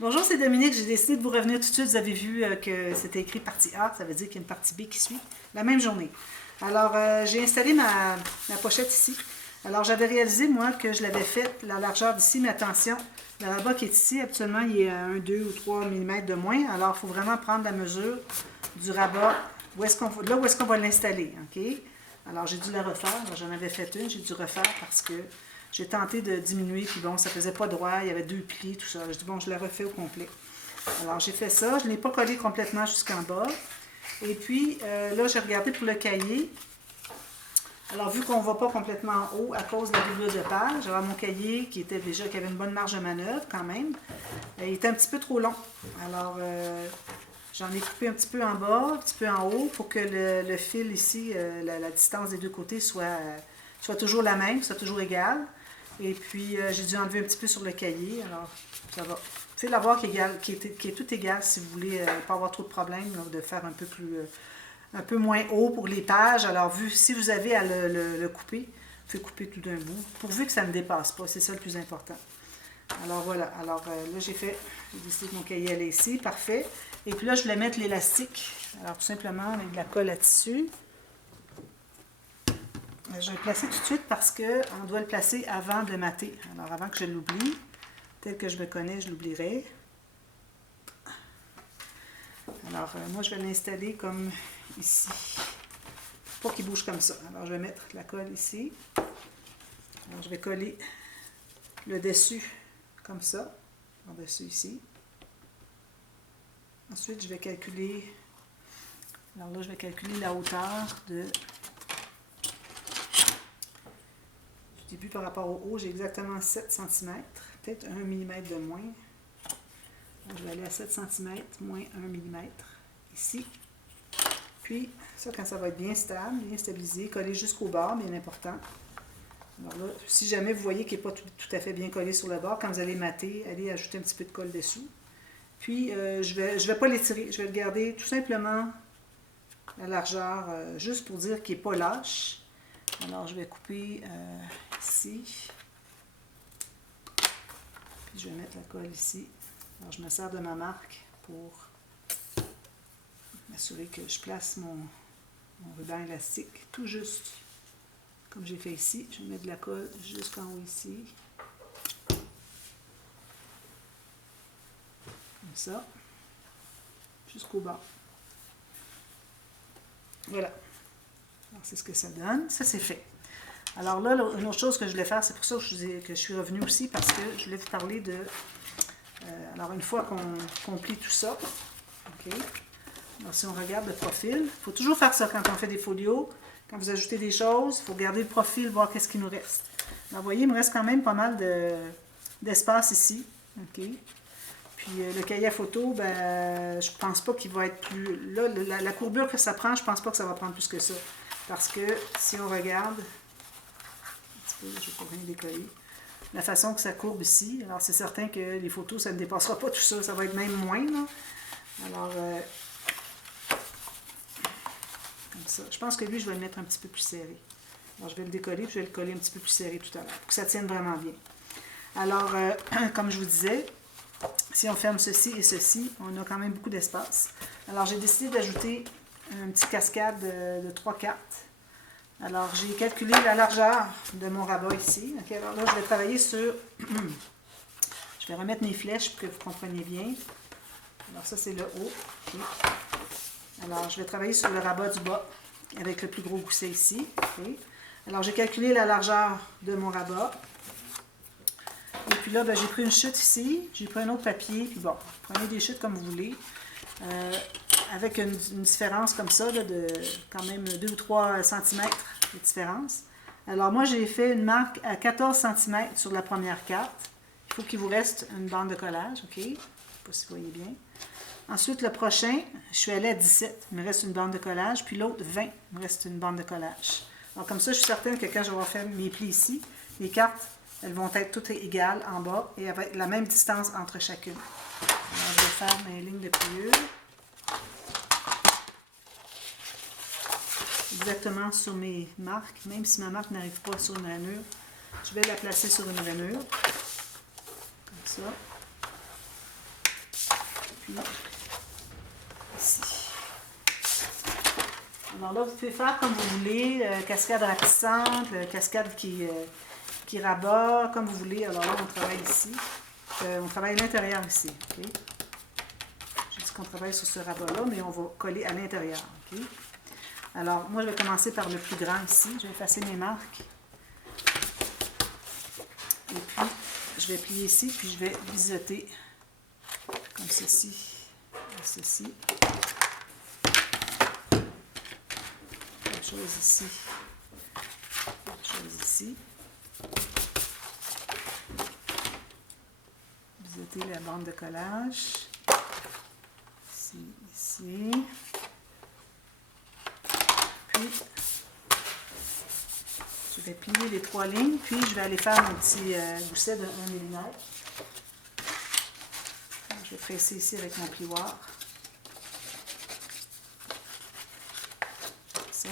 Bonjour, c'est Dominique. J'ai décidé de vous revenir tout de suite. Vous avez vu que c'était écrit partie A, ça veut dire qu'il y a une partie B qui suit la même journée. Alors, j'ai installé ma pochette ici. Alors, j'avais réalisé, moi, que je l'avais faite la largeur d'ici, mais attention, le rabat qui est ici, actuellement, il est à 1, 2 ou 3 mm de moins. Alors, il faut vraiment prendre la mesure du rabat, là où est-ce qu'on va l'installer, OK? Alors, j'ai dû la refaire. J'en avais fait une, j'ai dû refaire parce que j'ai tenté de diminuer, puis bon, ça faisait pas droit, il y avait 2 plis, tout ça. Je dis, bon, je la refais au complet. Alors, j'ai fait ça. Je ne l'ai pas collé complètement jusqu'en bas. Et puis, là, j'ai regardé pour le cahier. Alors, vu qu'on ne va pas complètement en haut à cause de la doublure de page, j'avais mon cahier qui avait une bonne marge de manœuvre quand même. Il était un petit peu trop long. Alors, j'en ai coupé un petit peu en bas, un petit peu en haut pour que le fil ici, la distance des deux côtés soit toujours la même, soit toujours égale. Et puis, j'ai dû enlever un petit peu sur le cahier. Alors, ça va. Vous pouvez l'avoir qui est tout égal si vous voulez pas avoir trop de problèmes, là, de faire un peu moins haut pour les pages. Alors, si vous avez à le couper, vous pouvez couper tout d'un bout, pourvu que ça ne dépasse pas. C'est ça le plus important. Alors, voilà. Alors, là, j'ai décidé que mon cahier allait ici. Parfait. Et puis là, je voulais mettre l'élastique. Alors, tout simplement, avec de la colle à tissu. Je vais le placer tout de suite parce qu'on doit le placer avant de mater. Alors, avant que je l'oublie, tel que je me connais, je l'oublierai. Alors, moi, je vais l'installer comme ici. Pour qu'il bouge comme ça. Alors, je vais mettre la colle ici. Alors, je vais coller le dessus comme ça, en-dessus ici. Ensuite, je vais calculer, alors là, je vais calculer la hauteur du début par rapport au haut. J'ai exactement 7 cm, peut-être 1 mm de moins. Donc, je vais aller à 7 cm moins 1 mm ici. Puis, ça, quand ça va être bien stable, bien stabilisé, collé jusqu'au bord, bien important. Alors là, si jamais vous voyez qu'il n'est pas tout à fait bien collé sur le bord, quand vous allez mater, allez ajouter un petit peu de colle dessous. Puis, je vais pas l'étirer, je vais le garder tout simplement la largeur, juste pour dire qu'il n'est pas lâche. Alors, je vais couper ici. Puis, je vais mettre la colle ici. Alors, je me sers de ma marque pour m'assurer que je place mon ruban élastique tout juste comme j'ai fait ici. Je vais mettre de la colle jusqu'en haut ici. Comme ça. Jusqu'au bas. Voilà. Alors, c'est ce que ça donne. Ça, c'est fait. Alors là, une autre chose que je voulais faire, c'est pour ça que je suis revenue aussi, parce que je voulais vous parler de... alors, une fois qu'on plie tout ça, OK. Alors, si on regarde le profil, il faut toujours faire ça quand on fait des folios. Quand vous ajoutez des choses, il faut regarder le profil, voir qu'est-ce qui nous reste. Alors, vous voyez, il me reste quand même pas mal d'espace ici. OK. Puis, le cahier à photo, ben, je pense pas qu'il va être plus... Là, la courbure que ça prend, je pense pas que ça va prendre plus que ça. Parce que, si on regarde... Un petit peu, je vais pas bien décoller. La façon que ça courbe ici, alors c'est certain que les photos, ça ne dépassera pas tout ça. Ça va être même moins, là. Alors... comme ça. Je pense que lui, je vais le mettre un petit peu plus serré. Alors, je vais le décoller, puis je vais le coller un petit peu plus serré tout à l'heure, pour que ça tienne vraiment bien. Alors, comme je vous disais, si on ferme ceci et ceci, on a quand même beaucoup d'espace. Alors, j'ai décidé d'ajouter une petite cascade de 3 cartes. Alors, j'ai calculé la largeur de mon rabat ici. Okay, alors là, je vais travailler sur... je vais remettre mes flèches pour que vous compreniez bien. Alors, ça, c'est le haut. Okay. Alors, je vais travailler sur le rabat du bas avec le plus gros gousset ici. Okay. Alors, j'ai calculé la largeur de mon rabat. Et puis là, ben, j'ai pris une chute ici. J'ai pris un autre papier. Puis bon, prenez des chutes comme vous voulez. Avec une différence comme ça, là, de quand même 2 ou 3 cm de différence. Alors, moi, j'ai fait une marque à 14 cm sur la première carte. Il faut qu'il vous reste une bande de collage. OK? Je ne sais pas si vous voyez bien. Ensuite, le prochain, je suis allée à 17. Il me reste une bande de collage. Puis l'autre, 20. Il me reste une bande de collage. Alors, comme ça, je suis certaine que quand je vais faire mes plis ici, les cartes, elles vont être toutes égales en bas et avec la même distance entre chacune. Alors, je vais faire mes lignes de pliure. Exactement sur mes marques. Même si ma marque n'arrive pas sur une rainure, je vais la placer sur une rainure. Comme ça. puis ici. Alors là, vous pouvez faire comme vous voulez, cascade rapissante, cascade qui rabat, comme vous voulez. Alors là, on travaille ici. On travaille à l'intérieur ici. Okay? J'ai dit qu'on travaille sur ce rabat-là, mais on va coller à l'intérieur. Okay? Alors, moi, je vais commencer par le plus grand ici. Je vais effacer mes marques. Et puis, je vais plier ici, puis je vais biseauter comme ceci, et ceci. Quelque chose ici, quelque chose ici. Biseauter la bande de collage. Ici, ici. Puis, je vais plier les 3 lignes, puis je vais aller faire mon petit gousset de 1 mm. Je vais presser ici avec mon plioir. Ça.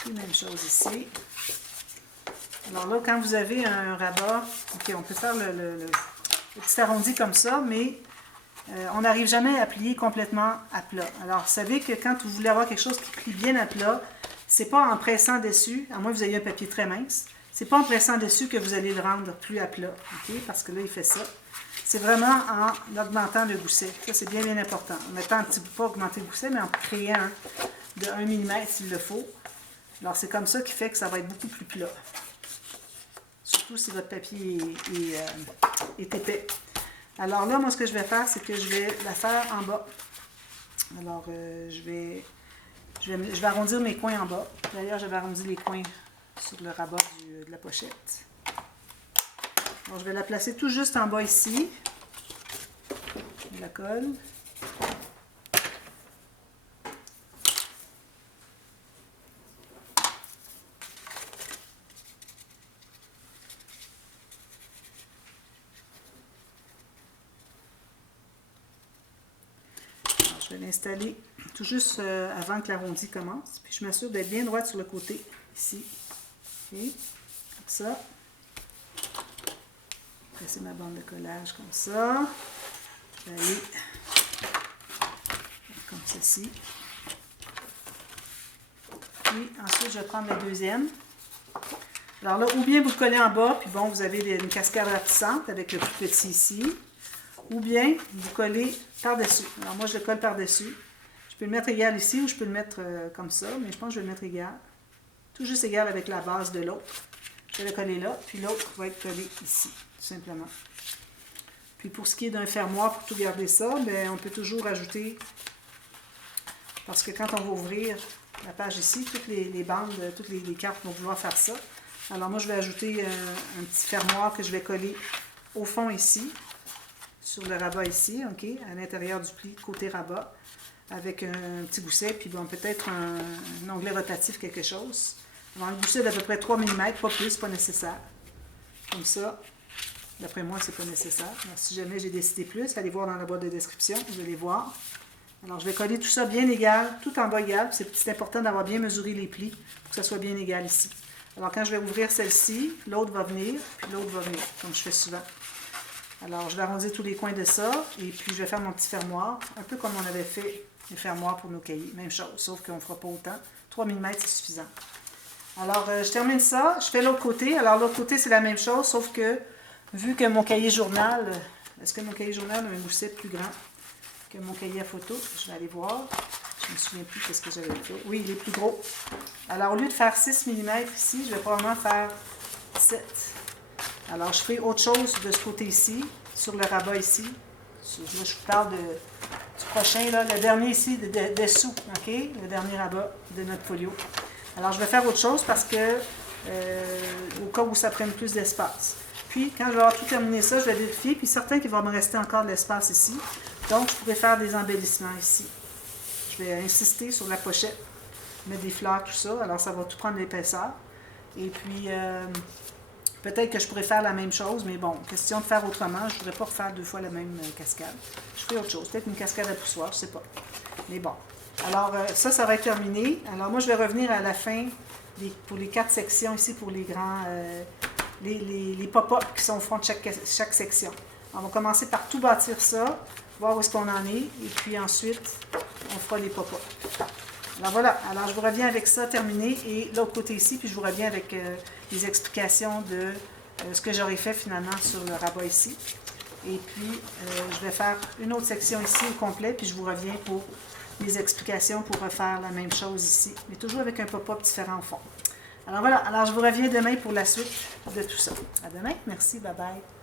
Puis même chose ici. Alors là, quand vous avez un rabat, ok, on peut faire le petit arrondi comme ça, mais on n'arrive jamais à plier complètement à plat. Alors, vous savez que quand vous voulez avoir quelque chose qui plie bien à plat, c'est pas en pressant dessus, à moins que vous ayez un papier très mince, c'est pas en pressant dessus que vous allez le rendre plus à plat, ok? Parce que là, il fait ça. C'est vraiment en augmentant le gousset. Ça, c'est bien, bien important. En mettant un petit peu, pas augmenter le gousset, mais en créant de 1 mm s'il le faut. Alors, c'est comme ça qui fait que ça va être beaucoup plus plat. Surtout si votre papier est épais. Alors là, moi, ce que je vais faire, c'est que je vais la faire en bas. Alors, je vais arrondir mes coins en bas. D'ailleurs, j'avais arrondi les coins sur le rabat de la pochette. Alors, je vais la placer tout juste en bas ici. Je la colle. Je vais l'installer tout juste avant que l'arrondi commence. Puis je m'assure d'être bien droite sur le côté, ici. Okay. Comme ça. Presser ma bande de collage comme ça. Je vais aller comme ceci. Puis ensuite, je vais prendre la deuxième. Alors là, ou bien vous le collez en bas, puis bon, vous avez une cascade rapissante avec le plus petit ici. Ou bien vous collez par-dessus. Alors moi, je le colle par-dessus. Je peux le mettre égal ici ou je peux le mettre comme ça, mais je pense que je vais le mettre égal. Tout juste égal avec la base de l'autre. Je vais le coller là, puis l'autre va être collé ici, tout simplement. Puis pour ce qui est d'un fermoir, pour tout garder ça, bien, on peut toujours ajouter, parce que quand on va ouvrir la page ici, toutes les bandes, toutes les cartes vont vouloir faire ça. Alors moi, je vais ajouter un petit fermoir que je vais coller au fond ici, sur le rabat ici, ok, à l'intérieur du pli, côté rabat, avec un petit gousset, puis bon, peut-être un onglet rotatif, quelque chose. Alors, un gousset d'à peu près 3 mm, pas plus, pas nécessaire. Comme ça, d'après moi, c'est pas nécessaire. Alors, si jamais j'ai décidé plus, allez voir dans la boîte de description, vous allez voir. Alors, je vais coller tout ça bien égal, tout en bas égal. C'est important d'avoir bien mesuré les plis pour que ça soit bien égal ici. Alors, quand je vais ouvrir celle-ci, l'autre va venir, puis l'autre va venir, comme je fais souvent. Alors, je vais arrondir tous les coins de ça, et puis je vais faire mon petit fermoir, un peu comme on avait fait les fermoirs pour nos cahiers. Même chose, sauf qu'on ne fera pas autant. 3 mm, c'est suffisant. Alors, je termine ça. Je fais l'autre côté. Alors, l'autre côté, c'est la même chose, sauf que, vu que mon cahier journal, est-ce que mon cahier journal a un gousset plus grand que mon cahier à photo? Je vais aller voir. Je ne me souviens plus de ce que j'avais fait. Oui, il est plus gros. Alors, au lieu de faire 6 mm ici, je vais probablement faire 7. Alors, je ferai autre chose de ce côté ici, sur le rabat ici. Là, je vous parle du prochain, là, le dernier ici, dessous, OK? Le dernier rabat de notre folio. Alors, je vais faire autre chose parce que, au cas où ça prenne plus d'espace. Puis, quand je vais avoir tout terminé ça, je vais vérifier, puis certain qu'il va me rester encore de l'espace ici. Donc, je pourrais faire des embellissements ici. Je vais insister sur la pochette, mettre des fleurs, tout ça. Alors, ça va tout prendre l'épaisseur. Et puis, peut-être que je pourrais faire la même chose, mais bon, question de faire autrement, je ne voudrais pas refaire 2 fois la même cascade. Je ferai autre chose, peut-être une cascade à poussoir, je ne sais pas. Mais bon, Alors, ça va être terminé. Alors, moi, je vais revenir à la fin pour les 4 sections ici, pour les grands, les pop-up qui sont au fond de chaque section. On va commencer par tout bâtir ça, voir où est-ce qu'on en est, et puis ensuite, on fera les pop-up. Alors voilà, alors je vous reviens avec ça terminé, et l'autre côté ici, puis je vous reviens avec les explications de ce que j'aurais fait finalement sur le rabat ici. Et puis, je vais faire une autre section ici au complet, puis je vous reviens pour les explications pour refaire la même chose ici, mais toujours avec un pop-up différent au fond. Alors voilà, alors je vous reviens demain pour la suite de tout ça. À demain, merci, bye bye.